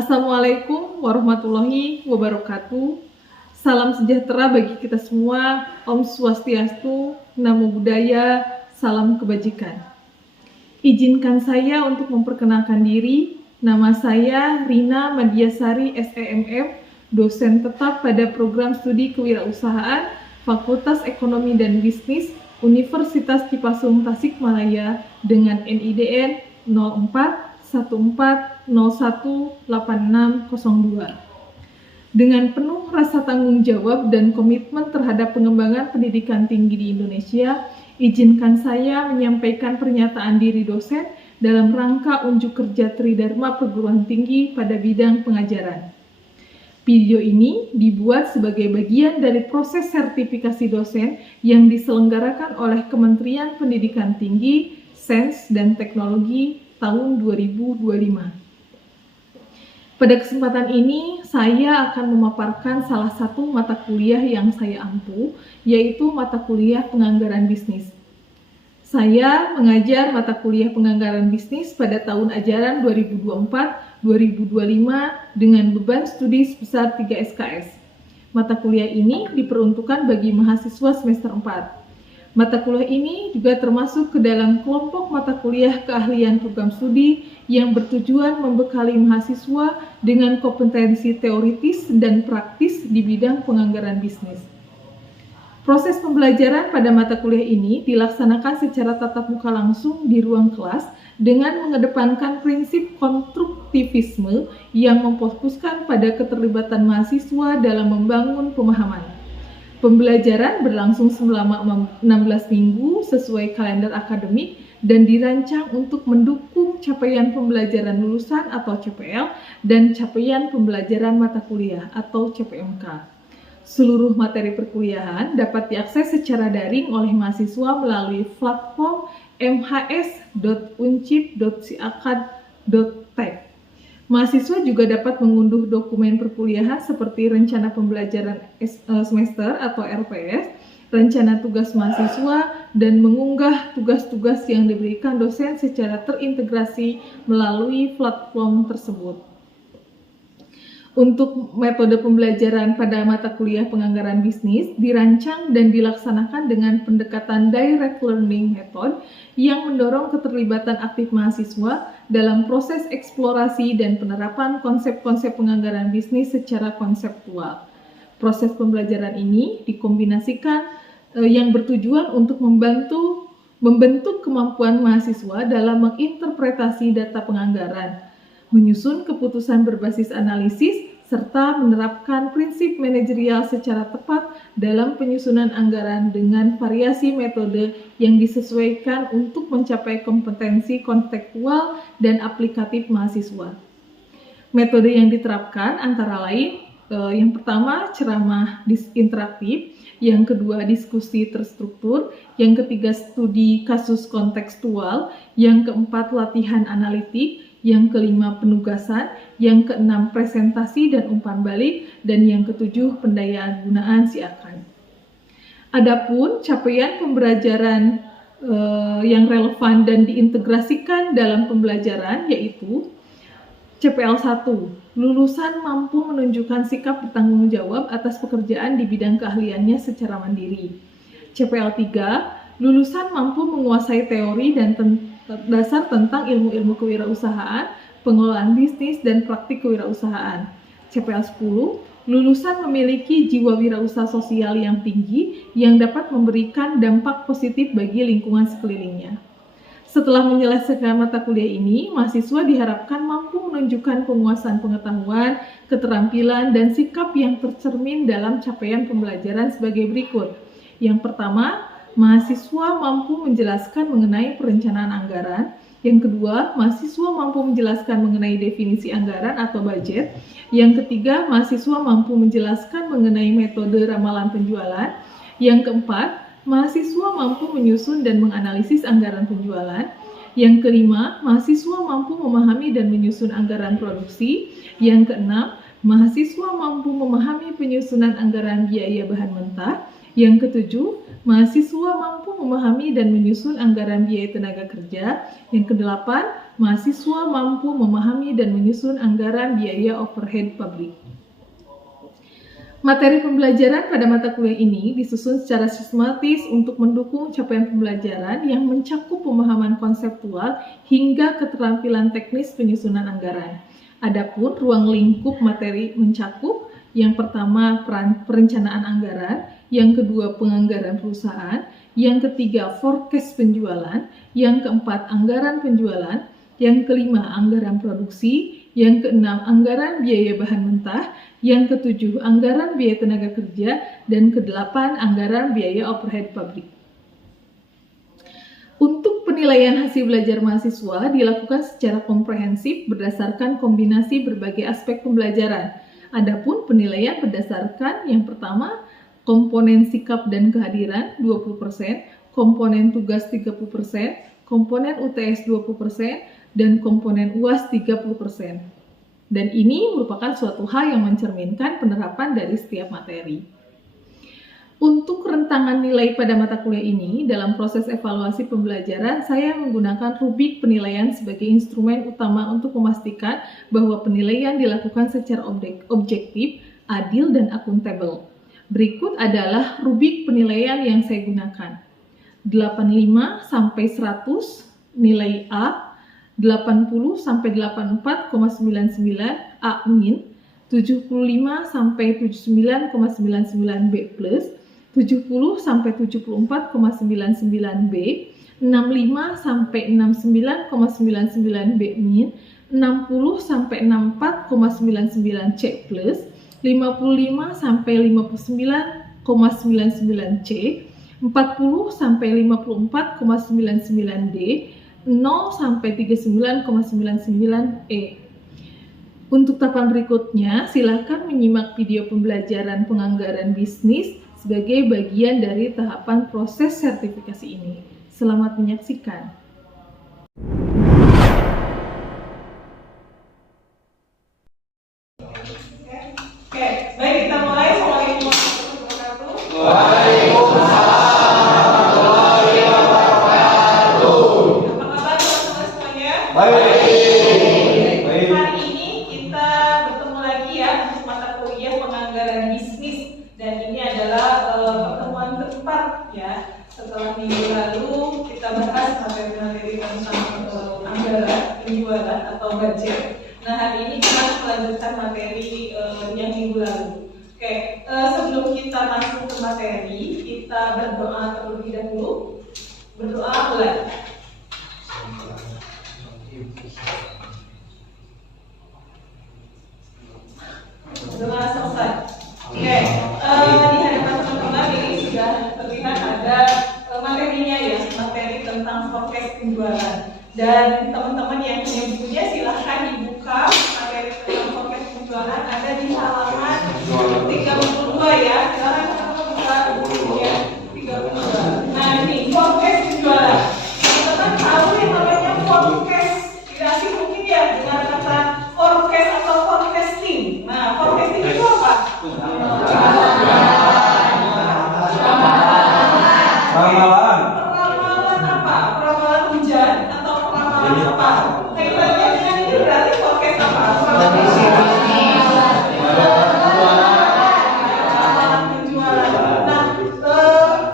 Assalamualaikum warahmatullahi wabarakatuh. Salam sejahtera bagi kita semua. Om Swastiastu, Namo Buddhaya, salam kebajikan. Izinkan saya untuk memperkenalkan diri. Nama saya Rina Madiasari SEMM, dosen tetap pada program studi kewirausahaan Fakultas Ekonomi dan Bisnis Universitas Cipasung Tasikmalaya dengan NIDN 0414018602. Dengan penuh rasa tanggung jawab dan komitmen terhadap pengembangan pendidikan tinggi di Indonesia, izinkan saya menyampaikan pernyataan diri dosen dalam rangka unjuk kerja Tridharma Perguruan Tinggi pada bidang pengajaran. Video ini dibuat sebagai bagian dari proses sertifikasi dosen yang diselenggarakan oleh Kementerian Pendidikan Tinggi, Sains dan Teknologi tahun 2025. Pada kesempatan ini, saya akan memaparkan salah satu mata kuliah yang saya ampu, yaitu mata kuliah penganggaran bisnis. Saya mengajar mata kuliah penganggaran bisnis pada tahun ajaran 2024-2025 dengan beban studi sebesar 3 SKS. Mata kuliah ini diperuntukkan bagi mahasiswa semester 4. Mata kuliah ini juga termasuk ke dalam kelompok mata kuliah keahlian program studi yang bertujuan membekali mahasiswa dengan kompetensi teoritis dan praktis di bidang penganggaran bisnis. Proses pembelajaran pada mata kuliah ini dilaksanakan secara tatap muka langsung di ruang kelas dengan mengedepankan prinsip konstruktivisme yang memfokuskan pada keterlibatan mahasiswa dalam membangun pemahaman. Pembelajaran berlangsung selama 16 minggu sesuai kalender akademik dan dirancang untuk mendukung capaian pembelajaran lulusan atau CPL dan capaian pembelajaran mata kuliah atau CPMK. Seluruh materi perkuliahan dapat diakses secara daring oleh mahasiswa melalui platform mhs.uncip.siakad.tech. Mahasiswa juga dapat mengunduh dokumen perkuliahan seperti rencana pembelajaran semester atau RPS, rencana tugas mahasiswa, dan mengunggah tugas-tugas yang diberikan dosen secara terintegrasi melalui platform tersebut. Untuk metode pembelajaran pada mata kuliah penganggaran bisnis dirancang dan dilaksanakan dengan pendekatan direct learning method yang mendorong keterlibatan aktif mahasiswa dalam proses eksplorasi dan penerapan konsep-konsep penganggaran bisnis secara konseptual. Proses pembelajaran ini dikombinasikan yang bertujuan untuk membentuk kemampuan mahasiswa dalam menginterpretasi data penganggaran, menyusun keputusan berbasis analisis, serta menerapkan prinsip manajerial secara tepat dalam penyusunan anggaran dengan variasi metode yang disesuaikan untuk mencapai kompetensi konseptual dan aplikatif mahasiswa. Metode yang diterapkan antara lain, yang pertama ceramah interaktif, yang kedua diskusi terstruktur, yang ketiga studi kasus kontekstual, yang keempat latihan analitik, yang kelima penugasan, yang keenam presentasi dan umpan balik, dan yang ketujuh pendayaan gunaan siakan. Adapun capaian pembelajaran yang relevan dan diintegrasikan dalam pembelajaran yaitu CPL 1, lulusan mampu menunjukkan sikap bertanggung jawab atas pekerjaan di bidang keahliannya secara mandiri. CPL 3, lulusan mampu menguasai teori dan dasar tentang ilmu-ilmu kewirausahaan, pengelolaan bisnis, dan praktik kewirausahaan. CPL 10, lulusan memiliki jiwa wirausaha sosial yang tinggi yang dapat memberikan dampak positif bagi lingkungan sekelilingnya. Setelah menyelesaikan mata kuliah ini, mahasiswa diharapkan mampu menunjukkan penguasaan pengetahuan, keterampilan, dan sikap yang tercermin dalam capaian pembelajaran sebagai berikut. Yang pertama, mahasiswa mampu menjelaskan mengenai perencanaan anggaran. Yang kedua, mahasiswa mampu menjelaskan mengenai definisi anggaran atau budget. Yang ketiga, mahasiswa mampu menjelaskan mengenai metode ramalan penjualan. Yang keempat, mahasiswa mampu menyusun dan menganalisis anggaran penjualan. Yang kelima, mahasiswa mampu memahami dan menyusun anggaran produksi. Yang keenam, mahasiswa mampu memahami penyusunan anggaran biaya bahan mentah. Yang ketujuh, mahasiswa mampu memahami dan menyusun anggaran biaya tenaga kerja. Yang kedelapan, mahasiswa mampu memahami dan menyusun anggaran biaya overhead pabrik. Materi pembelajaran pada mata kuliah ini disusun secara sistematis untuk mendukung capaian pembelajaran yang mencakup pemahaman konseptual hingga keterampilan teknis penyusunan anggaran. Adapun ruang lingkup materi mencakup yang pertama perencanaan anggaran, yang kedua penganggaran perusahaan, yang ketiga forecast penjualan, yang keempat anggaran penjualan, yang kelima anggaran produksi, yang keenam anggaran biaya bahan mentah, yang ketujuh anggaran biaya tenaga kerja, dan kedelapan anggaran biaya overhead pabrik. Untuk penilaian hasil belajar mahasiswa dilakukan secara komprehensif berdasarkan kombinasi berbagai aspek pembelajaran. Adapun penilaian berdasarkan yang pertama komponen sikap dan kehadiran 20%, komponen tugas 30%, komponen UTS 20%, dan komponen UAS 30%. Dan ini merupakan suatu hal yang mencerminkan penerapan dari setiap materi. Untuk rentangan nilai pada mata kuliah ini, dalam proses evaluasi pembelajaran, saya menggunakan rubrik penilaian sebagai instrumen utama untuk memastikan bahwa penilaian dilakukan secara objektif, adil, dan akuntabel. Berikut adalah rubrik penilaian yang saya gunakan. 85 sampai 100 nilai A, 80 sampai 84,99 A min, 75 sampai 79,99 B plus, 70 sampai 74,99 B, 65 sampai 69,99 B min, 60 sampai 64,99 C plus, 55 sampai 59,99 C, 40 sampai 54,99 D, 0 sampai 39,99 E. Untuk tahapan berikutnya, silakan menyimak video pembelajaran penganggaran bisnis sebagai bagian dari tahapan proses sertifikasi ini. Selamat menyaksikan. Oke, baik, kita mulai. Assalamualaikum warahmatullahi wabarakatuh. Waalaikumsalam. Hari ini kita bertemu lagi ya untuk mata kuliah penganggaran bisnis, dan ini adalah pertemuan keempat ya. Setelah minggu lalu kita bahas materi-materi tentang anggaran penjualan atau budget. Nah, hari ini kita melanjutkan materi yang minggu lalu. Oke, sebelum kita masuk ke materi, kita berdoa terlebih dahulu. Berdoa mulai. Doa selesai. Oke, di hadapan teman-teman ini sudah terlihat ada materinya ya, materi tentang forecast penjualan. Dan teman-teman yang punya bukunya silahkan dibuka materi tentang forecast penjualan, ada di halaman 32 ya. Silahkan teman-teman buka bukunya 32. Nah, ini forecast penjualan. Teman-teman tahu yang namanya forecast? Tidak asing mungkin ya dengan kata forecast atau forecasting. Nah, forecasting itu apa? Ramalan. Ramalan apa? Ramalan hujan atau ramalan apa? Kaitannya dengan ini berarti forecast apa? Ramalan penjualan. Nah,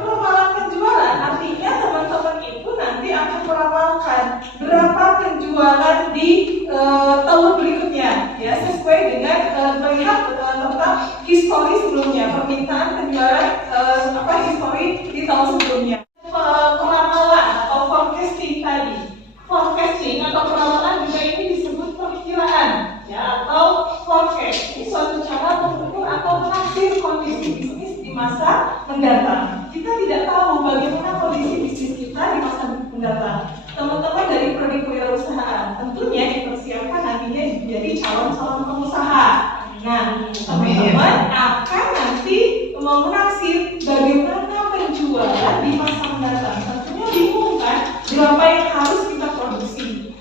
ramalan penjualan artinya teman-teman itu nanti akan meramalkan berapa penjualan di tahun berikutnya ya, sesuai dengan melihat tentang histori sebelumnya, permintaan penjualan histori di tahun sebelumnya. Peramalan atau forecasting tadi, forecasting atau peramalan juga ini disebut perkiraan ya, atau forecast. Ini suatu cara mengukur atau menaksir kondisi bisnis di masa mendatang. Kita tidak tahu bagaimana kondisi bisnis kita di masa mendatang. Teman-teman dari prodi kewirausahaan tentunya dipersiapkan nantinya menjadi calon-calon pengusaha. Nah, teman-teman akan nanti menaksir bagaimana penjualan di masa mendatang. Tentunya bingung kan, berapa yang harus kita produksi,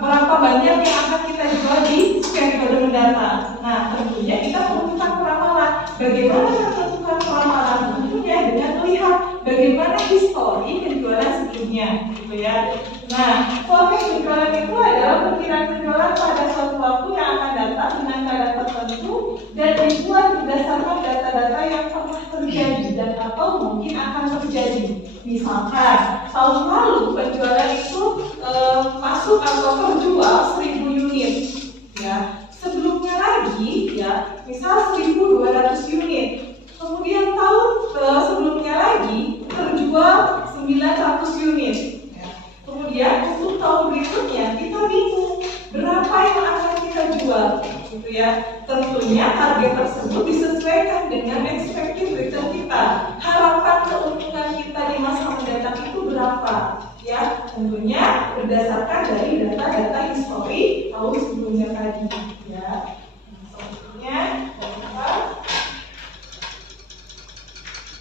berapa banyak yang akan kita jual di periode mendatang. Nah, tentunya kita menentukan peramalan. Bagaimana menentukan peramalan? Tentunya dengan melihat bagaimana histori penjualan sebelumnya, gitu ya. Nah, forecast penjualan itu adalah suatu waktu yang akan datang dengan keadaan tertentu dan dibuat berdasarkan data-data yang pernah terjadi dan atau mungkin akan terjadi. Misalkan tahun lalu penjualan itu masuk atau terjual 1000 unit, ya. Sebelumnya lagi, ya, misal 1200 unit. Kemudian tahun sebelumnya lagi terjual 900 unit. Ya. Kemudian untuk tahun berikutnya kita bingung berapa yang akan kita jual, gitu ya. Tentunya target tersebut disesuaikan dengan expected return kita. Harapan keuntungan kita di masa mendatang itu berapa? Ya, tentunya berdasarkan dari data-data histori tahun sebelumnya tadi. Ya, selanjutnya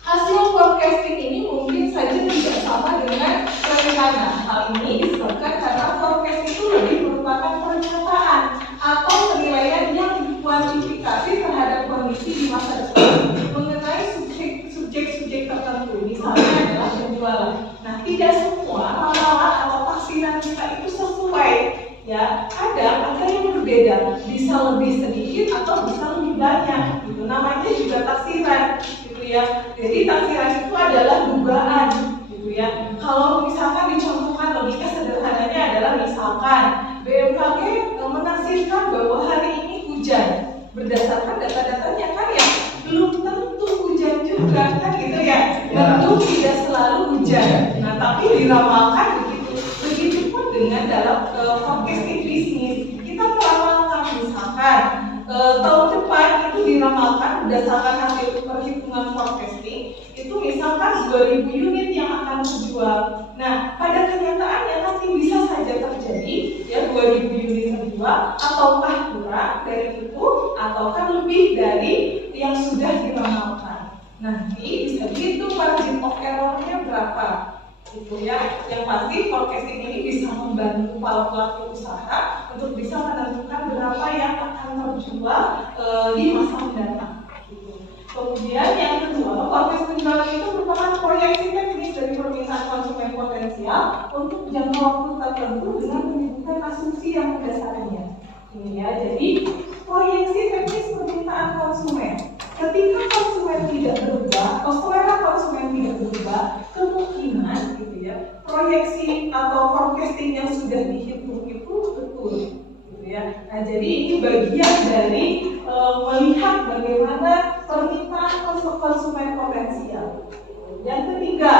hasil forecasting ini mungkin saja tidak sama dengan rencana. Hal ini disebabkan karena forecast itu lebih merupakan pernyataan atau penilaian yang dikuantifikasi terhadap kondisi di masa depan mengenai subjek-subjek tertentu, misalnya adalah penjualan. Nah, tidak semua ramalan atau taksiran kita itu sesuai. Ya, ada yang berbeda, bisa lebih sedikit atau bisa lebih banyak. Gitu. Namanya juga taksiran, gitu ya. Jadi taksiran itu adalah dugaan, gitu ya. Kalau misalkan dicontohkan logika sederhananya adalah misalkan BMKG menaksirkan bahwa hari ini hujan berdasarkan data-datanya kan ya belum tentu hujan juga kan gitu ya. Tentu tidak selalu hujan. Nah, tapi diramalkan begitu. Begitupun dengan dalam forecasting bisnis, kita meramalkan misalkan tahun depan itu diramalkan berdasarkan hasil perhitungan forecasting itu misalkan 2000 unit yang akan terjual. Nah, pada kenyataannya nanti bisa saja terjadi ya 2000 unit terjual ataukah kurang dari itu ataukah lebih dari yang sudah diramalkan. Nanti bisa dihitung margin of error-nya berapa. Gitu ya. Yang pasti forecasting ini bisa membantu para pelaku usaha untuk bisa menentukan berapa yang akan terjual di masa mendatang. Gitu. Kemudian yang kedua, forecast penjualan itu merupakan proyeksi teknis dari permintaan konsumen potensial untuk jangka waktu tertentu dengan menyebutkan asumsi yang mendasarinya. Ini ya, jadi proyeksi teknis permintaan konsumen. Ketika konsumen tidak berubah atau selera konsumen tidak berubah, kemungkinan gitu ya proyeksi atau forecasting yang sudah dihitung itu betul, gitu ya. Nah, jadi ini bagian dari melihat bagaimana permintaan konsumen potensial. Yang ketiga,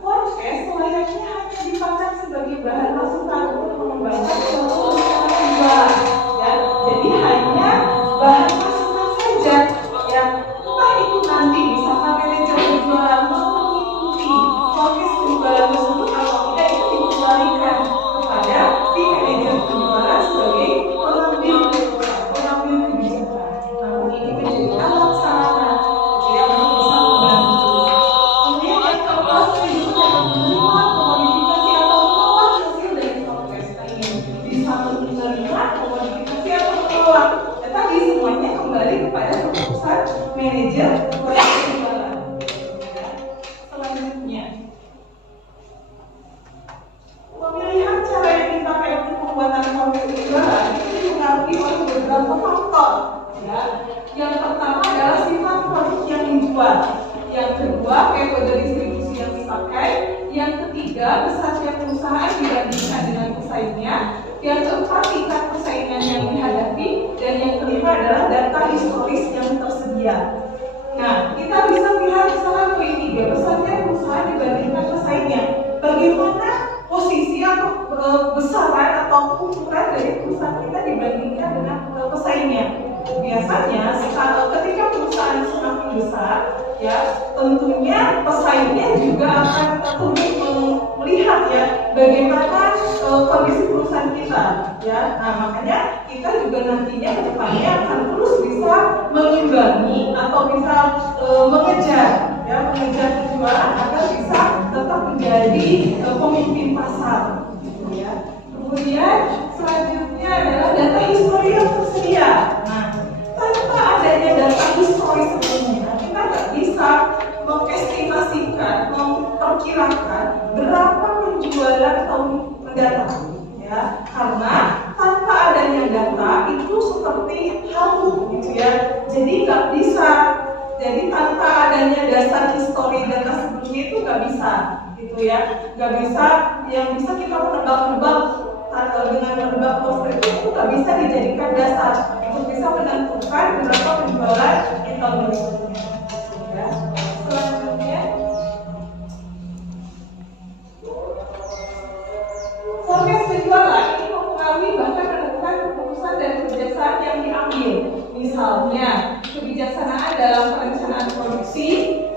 forecast selayaknya hanya dipandang sebagai bahan masukan untuk mengembangkan suatu penjualan. Ya, jadi hanya bahan masukan saja. Ya, entah itu nanti misalkan manajer penjualan mau mengikuti forecast penjualan tersebut atau tidak itu dikembalikan kepada tim manajer penjualan sebagai pengambil kebijakan. Namun ini menjadi alat sarana yang bisa membantu. Kemudian yang keempat, juga menerima komodifikasi atau menolak hasil dari forecast ini. Bisa menerima komodifikasi atau menolak. Tadi semuanya kembali kepada keputusan manajer penjualan. Selanjutnya, pemilihan cara yang dipakai untuk pembuatan forecast penjualan itu dipengaruhi oleh beberapa faktor. Ya. Yang pertama adalah sifat produk yang dijual. Yang kedua, metode distribusi yang dipakai. Yang ketiga, besarnya perusahaan dibandingkan dengan pesaingnya. Yang keempat, tingkat persaingan yang dihadapi. Dan yang kelima adalah data historis yang tersedia. Nah, kita bisa lihat misalnya poin 3, besarnya perusahaan dibandingkan pesaingnya. Bagaimana posisi atau besaran atau ukuran dari perusahaan kita dibandingkan dengan pesaingnya? Biasanya ketika perusahaan semakin besar, ya tentunya pesaingnya juga akan turut melihat ya bagaimana kondisi perusahaan kita. Ya, nah makanya kita juga nantinya ke depannya akan terus bisa mengimbangi atau bisa mengejar penjualan agar bisa tetap menjadi pemimpin pasar. Gitu ya. Kemudian selanjutnya adalah data histori yang tersedia. Nah, tanpa adanya data histori sebelumnya, kita nggak bisa mengestimasikan, memperkirakan berapa penjualan tahun mendatang. Ya, karena tanpa adanya data Jadi nggak bisa. Jadi tanpa adanya dasar histori data sebelumnya itu nggak bisa, gitu ya. Nggak bisa. Yang bisa kita menebak-nebak atau dengan menebak poster itu nggak bisa dijadikan dasar untuk bisa menentukan berapa penjualan di tahun berikutnya. Ya. Selanjutnya, forecast penjualan ini mempengaruhi bahkan menentukan keputusan dan kebijakan yang diambil. Misalnya, kebijaksanaan dalam perencanaan produksi,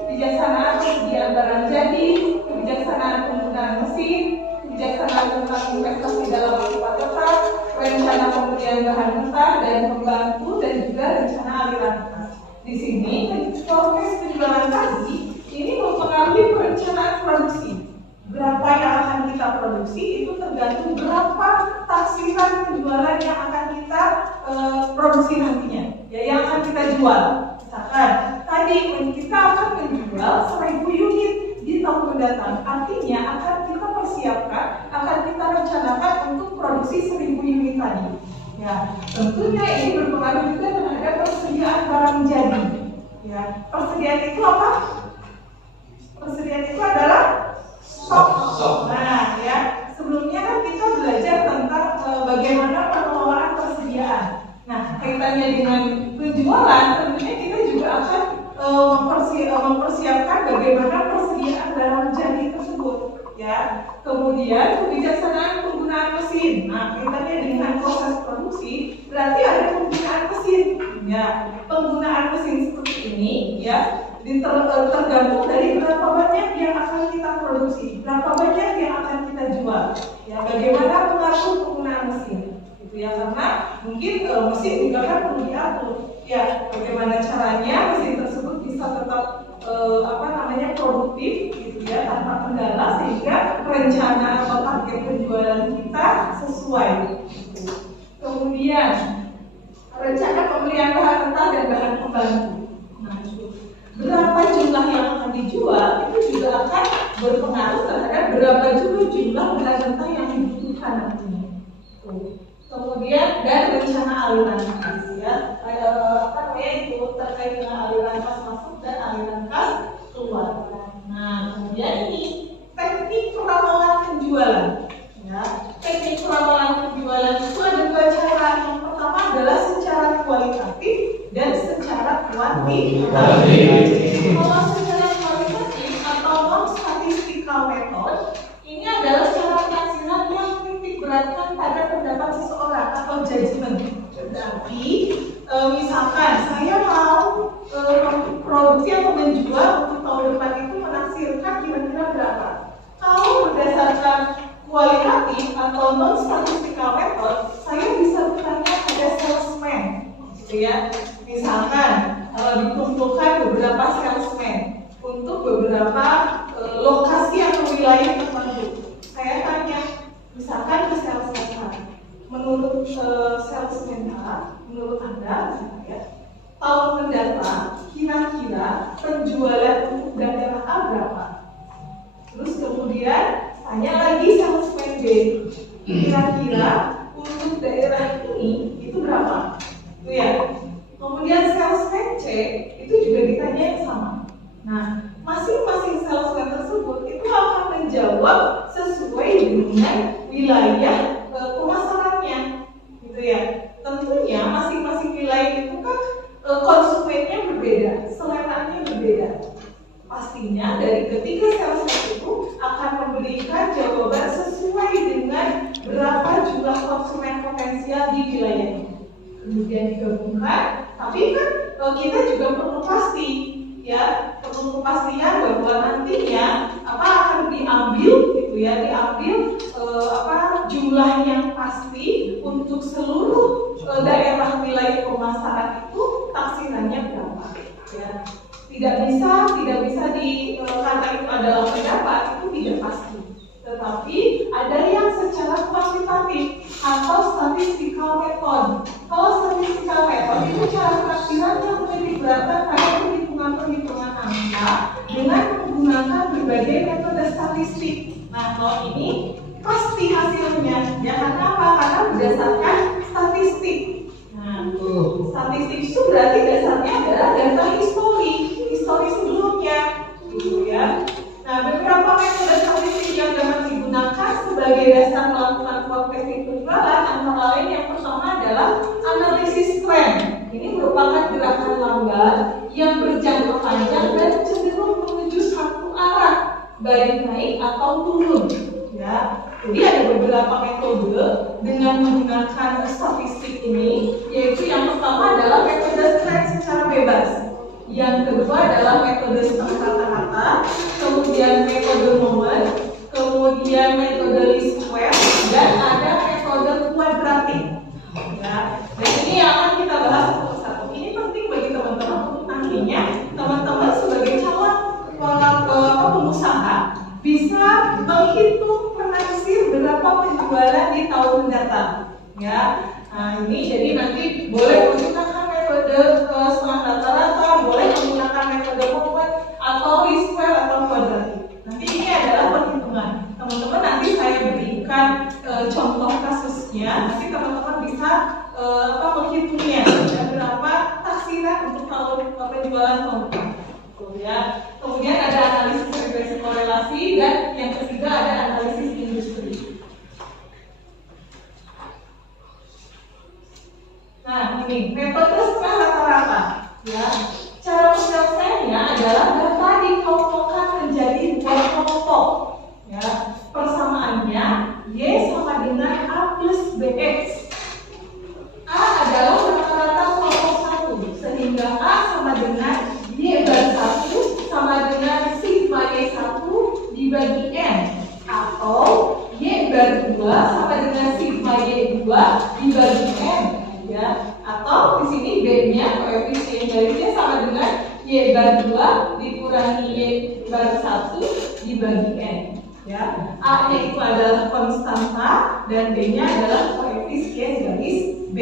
kebijaksanaan persediaan barang jadi, kebijaksanaan penggunaan mesin, kebijaksanaan tentang investasi dalam waktu tetap, rencana pembelian bahan mentah dan pembantu, dan juga rencana aliran kas. Di sini, forecast penjualan tadi ini mempengaruhi perencanaan produksi. Berapa yang akan kita produksi itu tergantung berapa taksiran penjualan yang akan kita produksi nantinya, ya, yang akan kita jual. Misalkan tadi kita akan menjual 1000 unit di tahun mendatang, artinya akan kita persiapkan, akan kita rencanakan untuk produksi 1000 unit tadi. Ya, tentunya ini berpengaruh juga terhadap persediaan barang jadi. Ya, persediaan itu apa? Persediaan itu adalah stok. Nah, ya, sebelumnya kan kita belajar tentang bagaimana pengelolaan persediaan. Nah, kaitannya dengan penjualan, tentunya kita juga akan mempersiapkan bagaimana persediaan barang jadi tersebut. Ya, kemudian kebijaksanaan penggunaan mesin. Nah, kaitannya dengan proses produksi, berarti ada penggunaan mesin. Ya, penggunaan mesin seperti ini, ya, tergantung dari berapa banyak yang akan kita produksi, berapa banyak yang akan kita jual. Ya, bagaimana pengaruh penggunaan mesin, gitu ya, karena mungkin mesin juga kan perlu diatur. Ya, bagaimana caranya mesin tersebut bisa tetap produktif, gitu ya, tanpa kendala sehingga rencana atau target penjualan kita sesuai. Gitu. Kemudian rencana pembelian bahan mentah dan bahan pembantu. Berapa jumlah yang akan dijual itu juga akan berpengaruh terhadap berapa juga jumlah bahan mentah yang dibutuhkan nantinya. Kemudian dan rencana aliran kas, ya, itu terkait dengan aliran kas masuk dan aliran kas keluar. Nah, kemudian ini teknik peramalan penjualan. Ya, teknik peramalan penjualan itu ada dua cara. Yang pertama adalah secara kualitatif dan secara kuantitatif. Kalau secara kualitatif atau non-statistical method, ini adalah cara penafsiran yang menitik beratkan pada pendapat seseorang atau judgment. Berarti, misalkan saya mau produksi atau menjual untuk tahun depan itu menaksirkan kira-kira berapa. Kalau berdasarkan kualitatif atau non-statistical method, saya bisa bertanya pada salesman, gitu ya. Misalkan dikumpulkan beberapa salesman untuk beberapa lokasi atau wilayah tertentu. Saya tanya, misalkan ke salesman A, menurut salesman A, menurut Anda, ya, tahun mendatang kira-kira penjualan untuk daerah A berapa? Terus kemudian tanya lagi salesman B, kira-kira untuk daerah ini itu berapa? Itu ya. Kemudian salesman C itu juga ditanya yang sama. Nah, masing-masing salesman tersebut itu akan menjawab sesuai dengan wilayah pemasarannya, gitu ya. Tentunya masing-masing wilayah itu kan konsumennya berbeda, seleranya berbeda. Pastinya dari ketiga salesman itu akan memberikan jawaban sesuai dengan berapa jumlah konsumen potensial di wilayahnya. Kemudian digabungkan, tapi kan kita juga perlu pasti, ya, perlu kepastian bahwa nantinya apa akan diambil, gitu ya, diambil jumlah yang pasti untuk seluruh daerah wilayah pemasaran itu taksirannya berapa, ya. Tidak bisa karena itu adalah pendapat, itu tidak pasti. Tetapi ada yang secara kuantitatif atau statistical method. Kalau statistical method itu cara penaksiran yang menitik beratkan pada perhitungan angka dengan menggunakan berbagai metode statistik. Nah, kalau ini pasti hasilnya, ya, karena apa? Karena berdasarkan statistik. Nah, statistik itu berarti dasarnya data histori sebelumnya, gitu ya. Nah, beberapa metode statistik yang dapat digunakan sebagai dasar melakukan profesi penjualan antara lain yang pertama adalah analisis tren. Ini merupakan gerakan lambat yang berjangka panjang dan cenderung menuju satu arah, baik naik atau turun. Ya, jadi ada beberapa metode dengan menggunakan statistik ini, yaitu yang pertama adalah metode tren secara bebas, yang kedua adalah metode setengah rata-rata, kemudian metode momen, kemudian metode least square, dan ada metode kuadratik. Ya, dan ini yang akan kita bahas satu persatu. Ini penting bagi teman-teman untuk nantinya teman-teman sebagai calon pengusaha bisa menghitung penaksir berapa penjualan di tahun mendatang. Ya, nah ini jadi nanti boleh menggunakan metode setengah rata-rata, boleh menggunakan metode momen atau least square atau kuadratik. Nanti ini adalah perhitungan. Teman-teman nanti saya berikan contoh kasusnya. Nanti teman-teman bisa menghitungnya dan berapa taksiran untuk tahun penjualan tahun depan. Ya. Kemudian ada analisis regresi korelasi dan yang ketiga ada analisis industri. Nah, ini metode setengah rata-rata. Ya, cara penyelesaiannya adalah data dikelompokkan menjadi dua kelompok. Ya, persamaannya Y sama dengan A plus BX. A adalah rata-rata kelompok 1, sehingga A sama dengan Y bar 1 sama dengan sigma Y1 dibagi N, atau Y bar 2 sama dengan sigma Y2 dibagi N, ya. Atau di sini B-nya koefisien garisnya sama dengan Y bar 2 dikurangi Y bar 1 dibagi N, ya. A-nya itu adalah konstanta dan B-nya adalah koefisien garis B.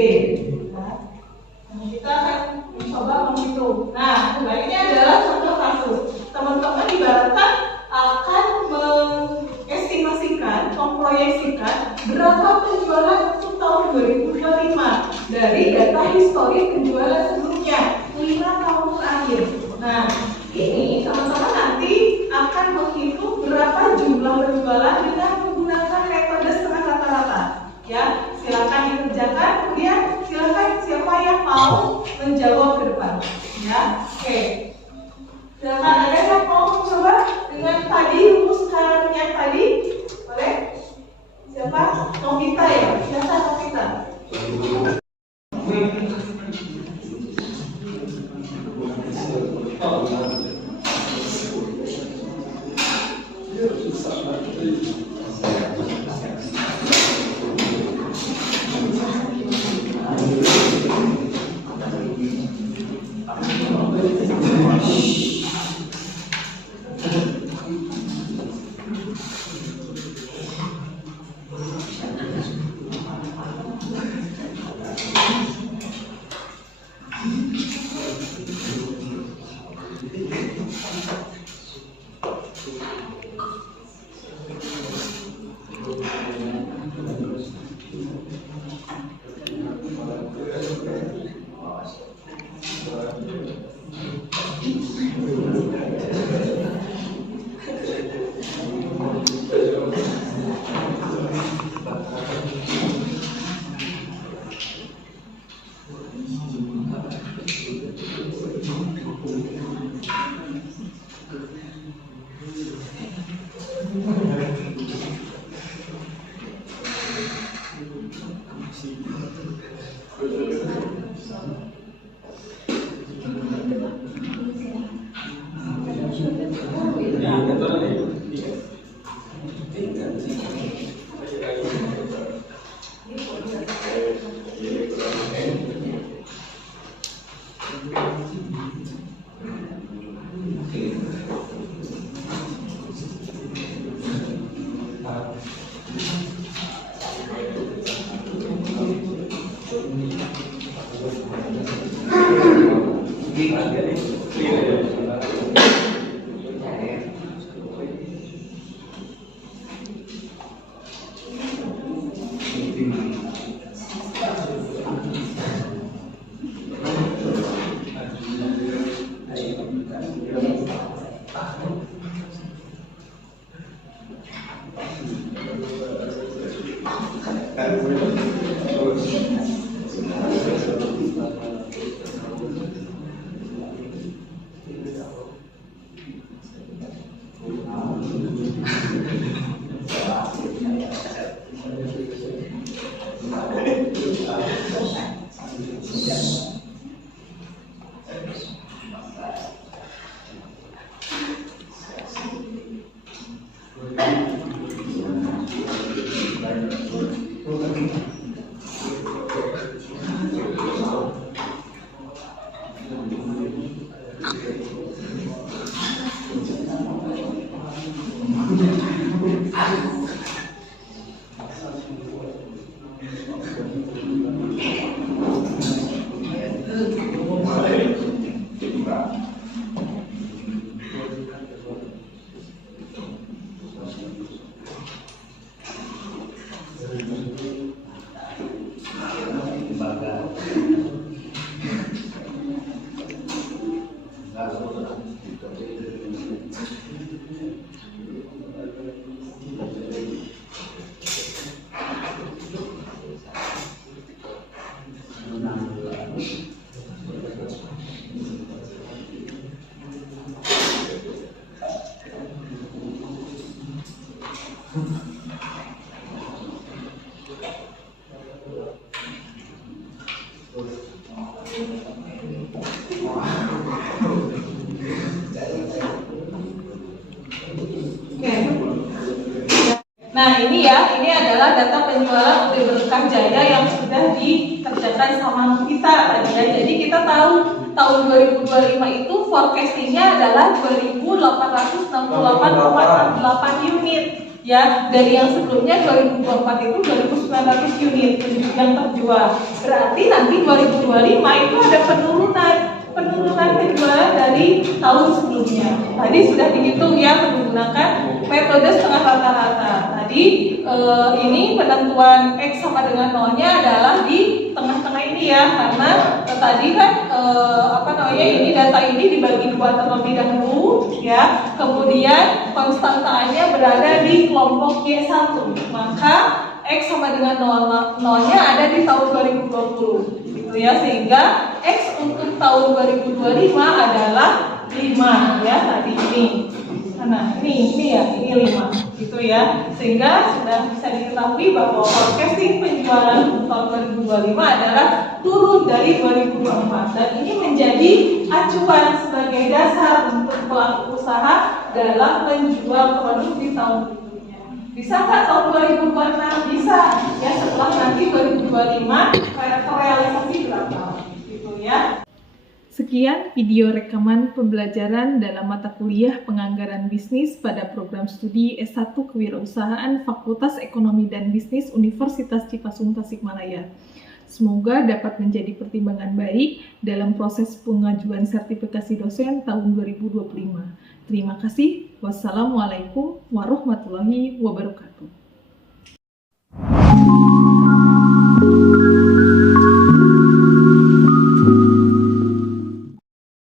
Nah, kita akan mencoba menghitung. Nah, ini adalah contoh kasus. Teman-teman ibaratkan akan mengestimasikan, memproyeksikan berapa penjualan untuk tahun 2025 dari data histori penjualan sebelumnya 5 tahun terakhir. Nah, ini teman-teman nanti akan menghitung berapa jumlah penjualan dengan menggunakan metode setengah rata-rata. Ya, silakan dikerjakan. Kemudian silakan siapa yang mau menjawab ke depan. Ya, oke. Silakan, ada yang mau mencoba dengan tadi rumuskan yang tadi? Boleh? Siapa? Novita ya? Silakan Novita. Oke. Nah ini ya, ini adalah data penjualan UT Berkah Jaya yang sudah dikerjakan sama kita tadi ya. Jadi kita tahu tahun 2025 itu forecastingnya adalah 2.868,8 unit ya. Dari yang sebelumnya 2024 itu 2.900 unit yang terjual. Berarti nanti 2025 itu ada penurunan penjualan dari tahun sebelumnya. Tadi sudah dihitung ya menggunakan metode setengah rata-rata. Tadi ini penentuan X sama dengan nolnya adalah di tengah-tengah ini ya, karena tadi kan ini data ini dibagi dua terlebih dahulu ya. Kemudian konstantaannya berada di kelompok Y1. Maka X sama dengan nolnya ada di tahun 2020 gitu ya, sehingga X untuk tahun 2025 adalah 5 ya tadi ini. Nah ini ya, ini 5 gitu ya, sehingga sudah bisa diketahui bahwa forecasting penjualan untuk tahun 2025 adalah turun dari 2024, dan ini menjadi acuan sebagai dasar untuk pelaku usaha dalam menjual produk di tahun berikutnya. Bisa nggak tahun 2026? Bisa ya, setelah nanti 2025 realisasi berapa gitu ya. Sekian video rekaman pembelajaran dalam mata kuliah Penganggaran Bisnis pada program studi S1 Kewirausahaan Fakultas Ekonomi dan Bisnis Universitas Cipasung Tasikmalaya. Semoga dapat menjadi pertimbangan baik dalam proses pengajuan sertifikasi dosen tahun 2025. Terima kasih. Wassalamualaikum warahmatullahi wabarakatuh.